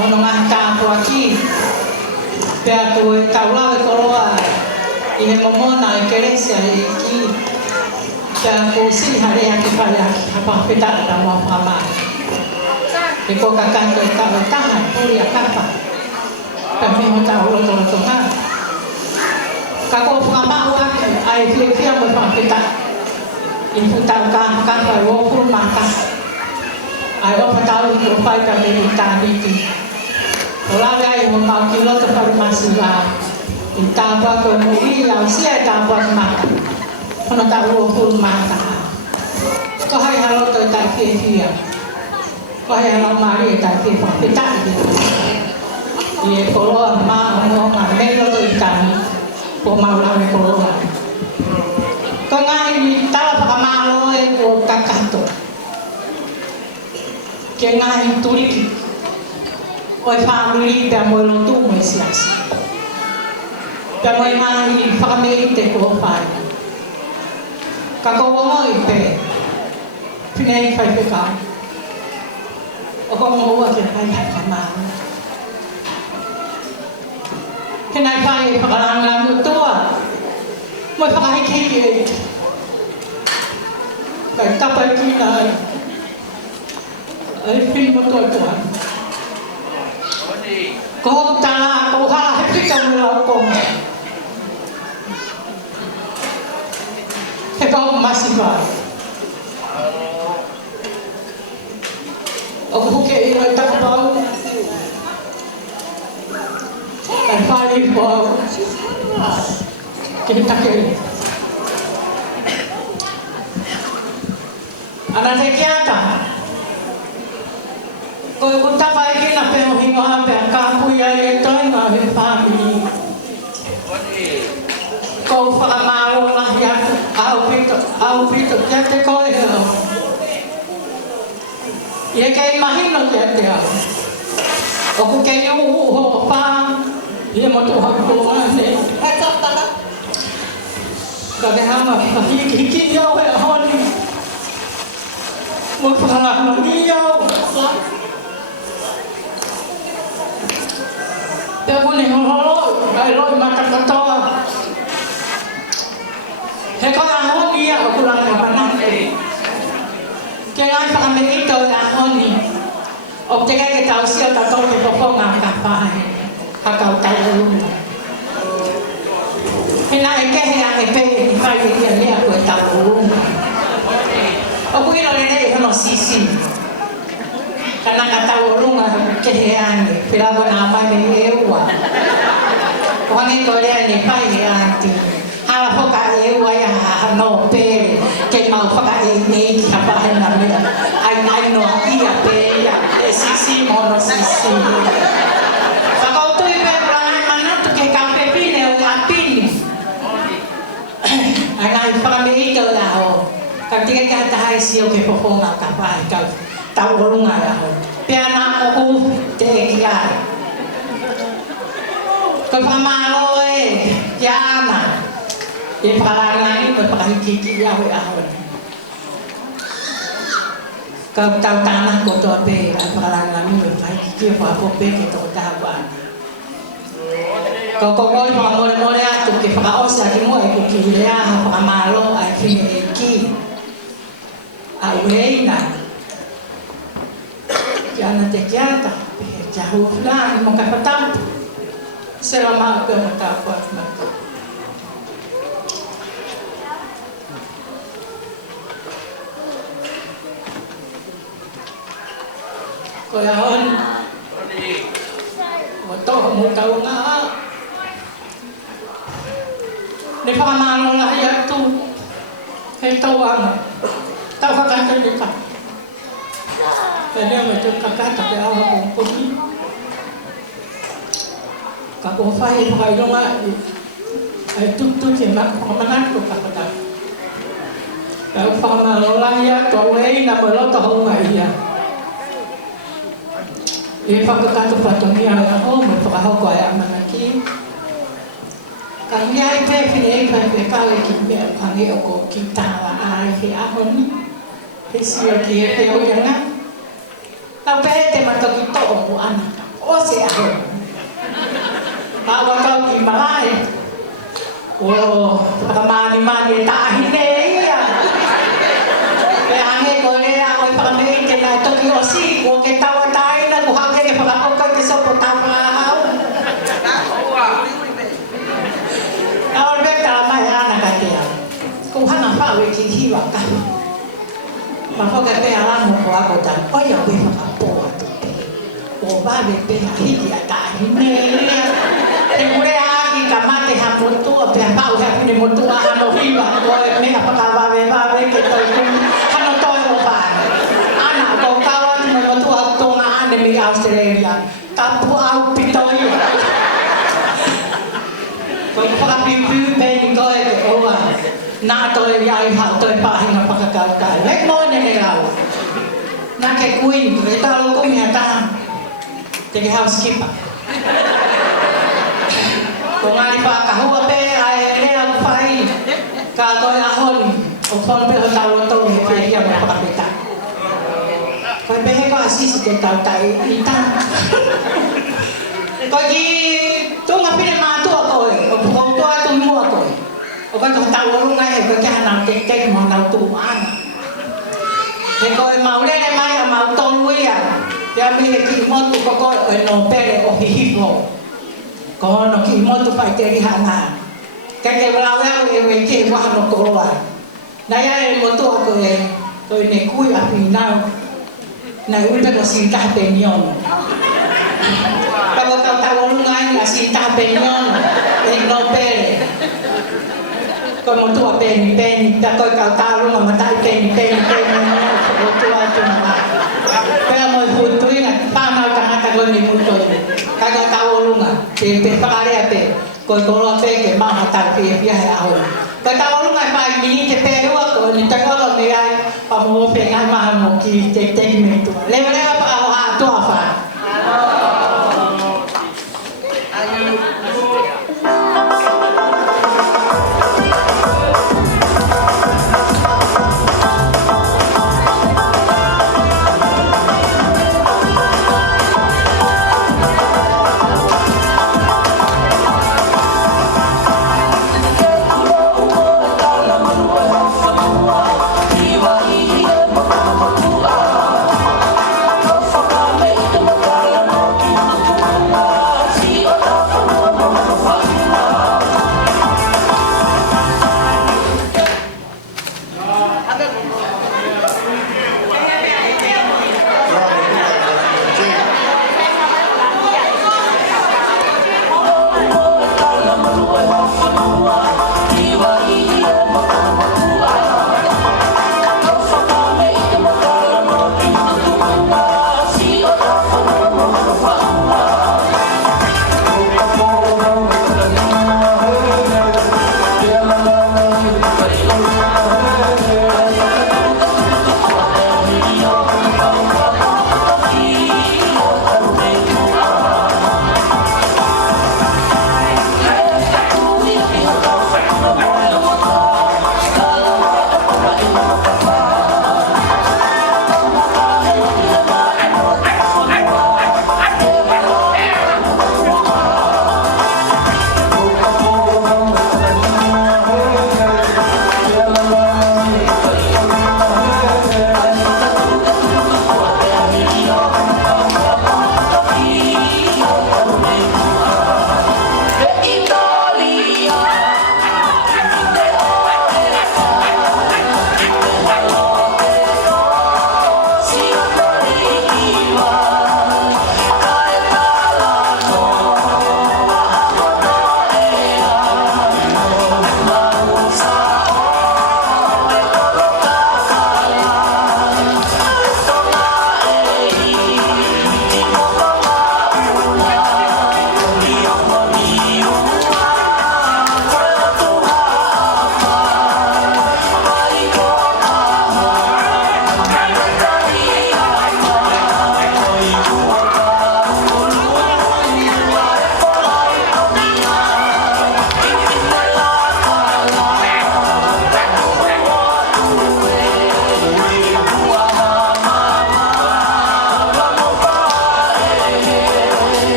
ono ngata ko aki pe aku e taula e koroa i he momona e keresia e ki pe aku si hare aki pai aki hapa peta ta mo pama e ko kakanto e ka o taha puri a kapa pe me mo ta o to to ha ka ko pama o aki ai pia mo pa peta i puta ka pa o puru mata ai o patau ko pai ka me ta ni ti ola ai mo ma ki lo to pa masiva i ta pa ko mo i au si ai ta pa mata ono ta o puru mata ko hai halo to ta ki ko hai halo mari ta ki pa peta i e ko lo ma mo ma me lo to ta ni po ma la ko lo ko ngai ni ta pa ma lo e ko kakato ke ngai turiki oi family da mo lo tu mo sias da mo ngai family te ko fai ka ko mo i pe pinai fai pe ka o ko mo wa ke hai ha ma ke nai fai pa ka la mo to mo fa hai ke ka ta pa ki na ai pin mo to to ko ta ko ha he ka mo la ko he ka masiva o ko ke i ta pa ai fai po ke ta ke ana te kiata ko ta pai ki na pe o hinga pe ka pu ya e toi ma he family ko fa ma lo na ya au pito ya te ko e ye ke imagino que te o ku ke yo ho pa ye mo to ha ko ma ne ka ke ha ma ki yo e ho ni mo fa na ni yo te ko ni ho ai lo ma ka to he ko a ho ni a ko la ka na te ke ai fa me ito a ho ni o te ka ke tau sia ta to ke po nga ka pa ha ka ta lu he na e ke he a e pe ni fa ye ya le a ko ta lu o ku ino le nei no si kana kata urunga ke he ani pela bona mai me ewa o ni ko le ni pai ni anti hala foka ewa ya no pe ke mau foka e ni ka pa na me ai no ia pe ya si mono si fa ko tu i pe plana mana tu ke ka pe pine o ya pini ai fa me ito la o ka tika ka ta hai si o ke po nga ka pa ka ta urunga ya ho pe ana o te kia ko fa ma lo e ya na e pa la na ni ko pa ki ya ho ya ho ka ta ta na ko to pe a pa la na ni ko pa ki pa po pe ke to ta wa ko pa mo le a tu ke pa o sa ki mo e ko ki le a pa ma lo a ki e ki a weina ana te kiata pe ja ho fulani mo ka patam se la ma ko ta ko ma ko ya on mo to mo ta nga ne pa ma lo la ya tu he to ang ta fa ka te ni pa kaya mo to kakata pe awa ko ni ka ko fa e pa ilo nga ai tu ke ma ko ma na ko kakata ka fa ma lo la ya to we na mo lo to ho nga ya e fa ka to pa to ni ala ho mo pa ho ko ya ma na ki ka ni ai pe fine ka pe ka le ki me ka ni o ko ki ta wa ai he a ho ni he si o ki e o ya na ta pe te ma to ki to o ana ose ako. Tawa ka ki malay. Pagkamani-mani tahin na iya. Kaya hangin ko niya ako ipakamihin ka na ito ki osi. Huwag kayo tawa tayo na buhagin yung pagkakot ka sa putang mga ako. Tawag ba tama yan na kaya. Kung hanang pa, wiki hiwa ka. Mapagkat kaya alam mo ko ako dyan, o yaw ko'y makapo at o bagay kaya hindi at tahin na iya. Temure aki kamate hamutua pe pau hapi ni mutua hano hiwa ko me apakababe kito kung hano toy oban ana ko kawan mo mutua to na ane mi Australia tapu au pitoy ko pakapipi pe ni ko e owa na to yai ha to pa hinga pakakaka lek mo ne gao na ke queen kita lo ko mi ata te housekeeper kung nga pa kahua pe ay nila pai kagoy ahon o pon pe tawo to pe hiya mapakapita kung pe ko assist de taw tay ita ko gi to nga pinamato ako o kung to ato mo ako o kan to tawo ru nga ko kaya nang tek mo na tuan pe ko maule ne mai ma to luya ya mi ki mo to ko no pere o hihipo ko no ki mo tu pai te ri hana ka ke bra wa e ke wa no ko wa na ya e mo tu ko ne ku ya pi na u te ko sin ta pe nyon ka ba ka ta wo ngai ya sin ta pe nyon e no pere ko mo tu pe ni ta ko ka ta lu ma ta pe ni ko tu a tu ma pe mo hu tu ina pa na ka ta ko ni mu to kaga tawo lunga pe pakare ape ko lo pe ke ma hata pe ya ha ho ka tawo lunga pa ni te pe ro ko ni ta ko lo me ai pa mo pe ngai ma mo ki te me tu le pa ha to afa Iwa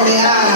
L'Oréal.